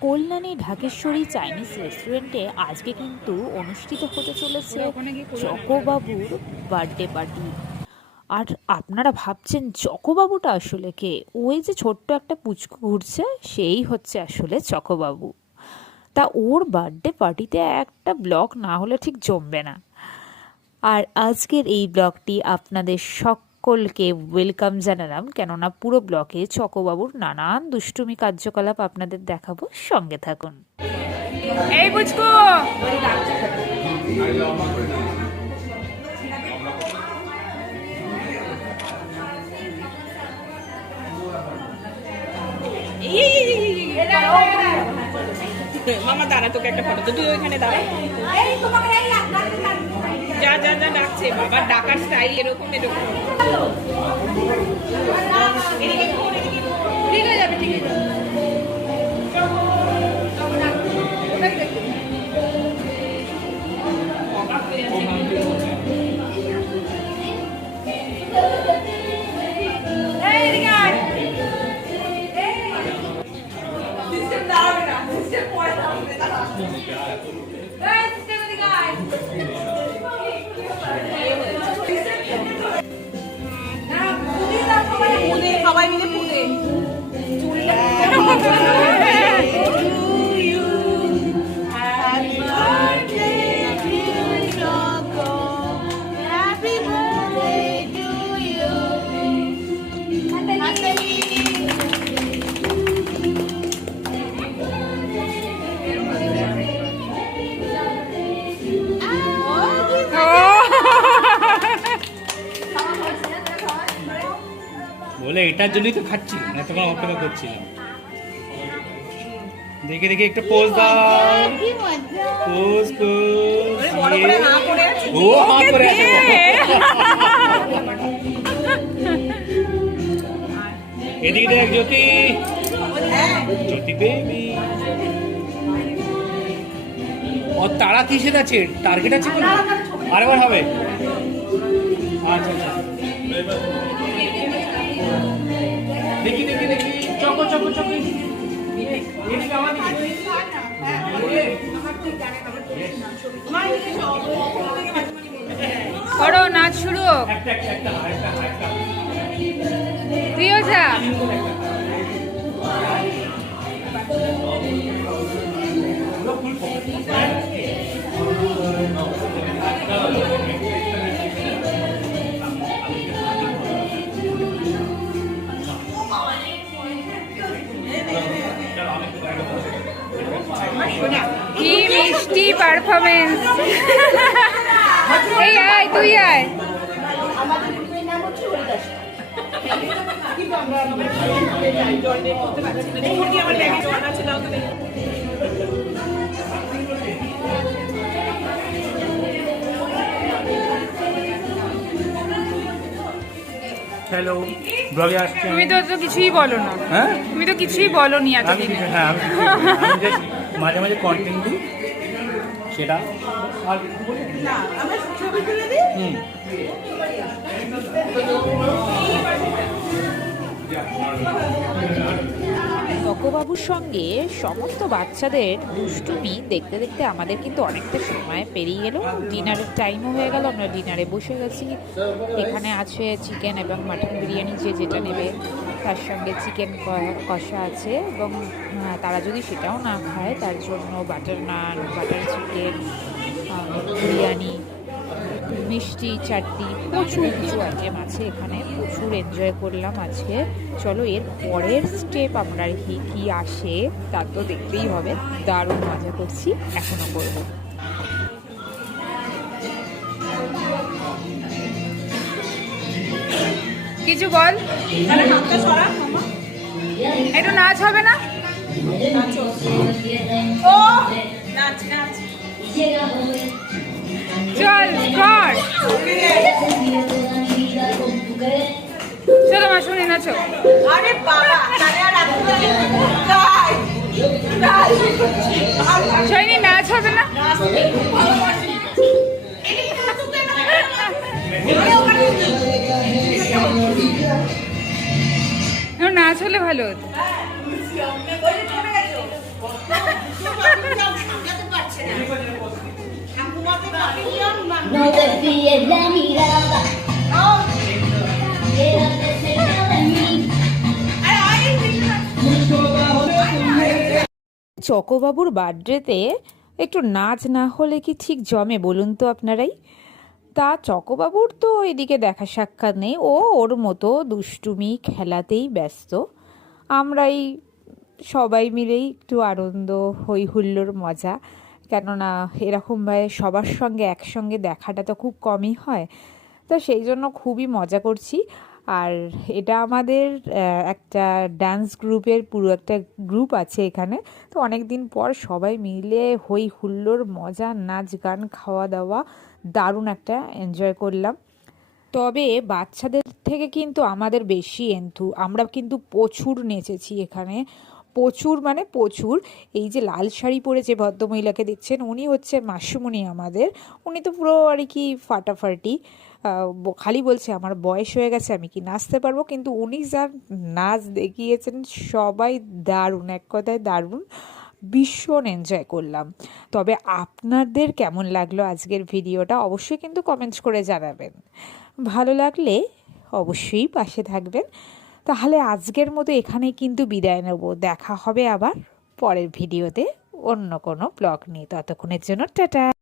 Kalyani Dhakeshwari Chinese রেস্টুরেন্টে আজকে কিন্তু অনুষ্ঠিত হতে চলেছে চকোবাবুর বার্থডে পার্টি। আর আপনারা ভাবছেন, চকোবাবুটা আসলে কে? ওই যে ছোট্ট একটা পুচকু ঘুরছে, সেই হচ্ছে আসলে চকোবাবু। তা ওর বার্থডে পার্টিতে একটা ব্লগ না হলে ঠিক জমবে না। আর আজকের এই ব্লগটি আপনাদের সকলকে ওয়েলকাম জানালাম কেননা পুরো ব্লকে চকোবাবুর নানান দুষ্টুমি কার্যকলাপ আপনাদের দেখাবো সঙ্গে থাকুন এই বুঝকো মামা দাঁড়া তোকে একটা ফটো তো তুই ওইখানে দাঁড়া। যা যা যা ডাকছে বাবা ডাকার স্টাইল এরকম এরকম। বলে এটার জন্যই তো খাচ্ছি এতক্ষণ অপেক্ষা করছিলাম। দেখে দেখে একটা পোজ দাও। পোজ। ও হাঁ করে আছে। এদিকে দেখ জ্যোতি। জ্যোতি বেবি ও তারা কিসের আছে? টার্গেট আছে কোনো আরেকবার হবে। আচ্ছা আচ্ছা। দেখি দেখি দেখি। চকো চকো চকো। এদিকে আমার করো নাচ শুরু হোক। একটা একটা একটা কি মিষ্টি পারফরমেন্স এই আয় তুই আয়। হ্যালো ব্লগে আসছি তুমি তো তো কিছুই বলো না। হ্যাঁ? তুমি তো কিছুই বলো নি এতদিন হ্যাঁ মাঝে মাঝে কন্টেন্ট দিই সেটা। আর হুম। চকোবাবুর সঙ্গে সমস্ত বাচ্চাদের দুষ্টুমি দেখতে দেখতে আমাদের কিন্তু অনেকটা সময় পেরিয়ে গেল। ডিনারের টাইমও হয়ে গেল আমরা ডিনারে বসে গেছি। এখানে আছে চিকেন এবং মাটন বিরিয়ানি যে যেটা নেবে। তার সঙ্গে চিকেন কষা আছে এবং তারা যদি সেটাও না খায়, তার জন্য butter naan, butter chicken biryani, মিষ্টি, চাটনি, প্রচুর কিছু আইটেম আছে এখানে। প্রচুর এনজয় করলাম আজকে। চলো, এর পরের স্টেপ আমরা কি কি আসে তা তো দেখতেই হবে। দারুণ মজা করছি এখনও করব। কিছু বল। একটু নাচ হবে না? ও! নাচ নাচ। চল কর চলো মা শুনি নাচো। আরে বাবা শৈনী নাচ হবে না? Quédate cerca de mí. চকোবাবুর বার্থডেতে একটু নাচ না হলে কি ঠিক জমে বলুন তো আপনারাই তা চকবাবুর তো এদিকে দেখা সাক্ষাৎ নেই। ও ওর মতো দুষ্টুমি খেলাতেই ব্যস্ত। আমরাই সবাই মিলেই একটু আনন্দ হই হুল্লোর মজা। কেননা এরকমভাবে সবার সঙ্গে একসঙ্গে দেখাটা তো খুব কমই হয়। তো সেই জন্য খুবই মজা করছি। আর এটা আমাদের একটা ডান্স গ্রুপের পুরো একটা গ্রুপ আছে এখানে। তো অনেক দিন পর সবাই মিলে হই হুল্লোর মজা, নাচ, গান, খাওয়া দাওয়া দারুণ একটা এনজয় করলাম। তবে বাচ্চাদের থেকে কিন্তু আমাদের বেশি এন্থু। আমরা কিন্তু প্রচুর নেচেছি এখানে। প্রচুর মানে প্রচুর। এই যে লাল শাড়ি পরে যে ভদ্রমহিলাকে দেখছেন, উনি হচ্ছে মাসুমণি আমাদের। উনি তো পুরো আর কি ফাটাফাটি। খালি বলছে, আমার বয়স হয়ে গেছে, আমি কি নাচতে পারব? কিন্তু উনি যার নাচ দেখিয়েছেন, সবাই দারুণ, এক কথায় দারুণ, ভীষণ এনজয় করলাম। তবে আপনাদের কেমন লাগল আজকের ভিডিওটা অবশ্যই কিন্তু কমেন্টস করে জানাবেন। ভালো লাগলে অবশ্যই পাশে থাকবেন। তাহলে আজকের মতো এখানেই কিন্তু বিদায় নেব। দেখা হবে আবার পরের ভিডিওতে অন্য কোনো ব্লগ নিয়ে। ততক্ষণের জন্য টাটা।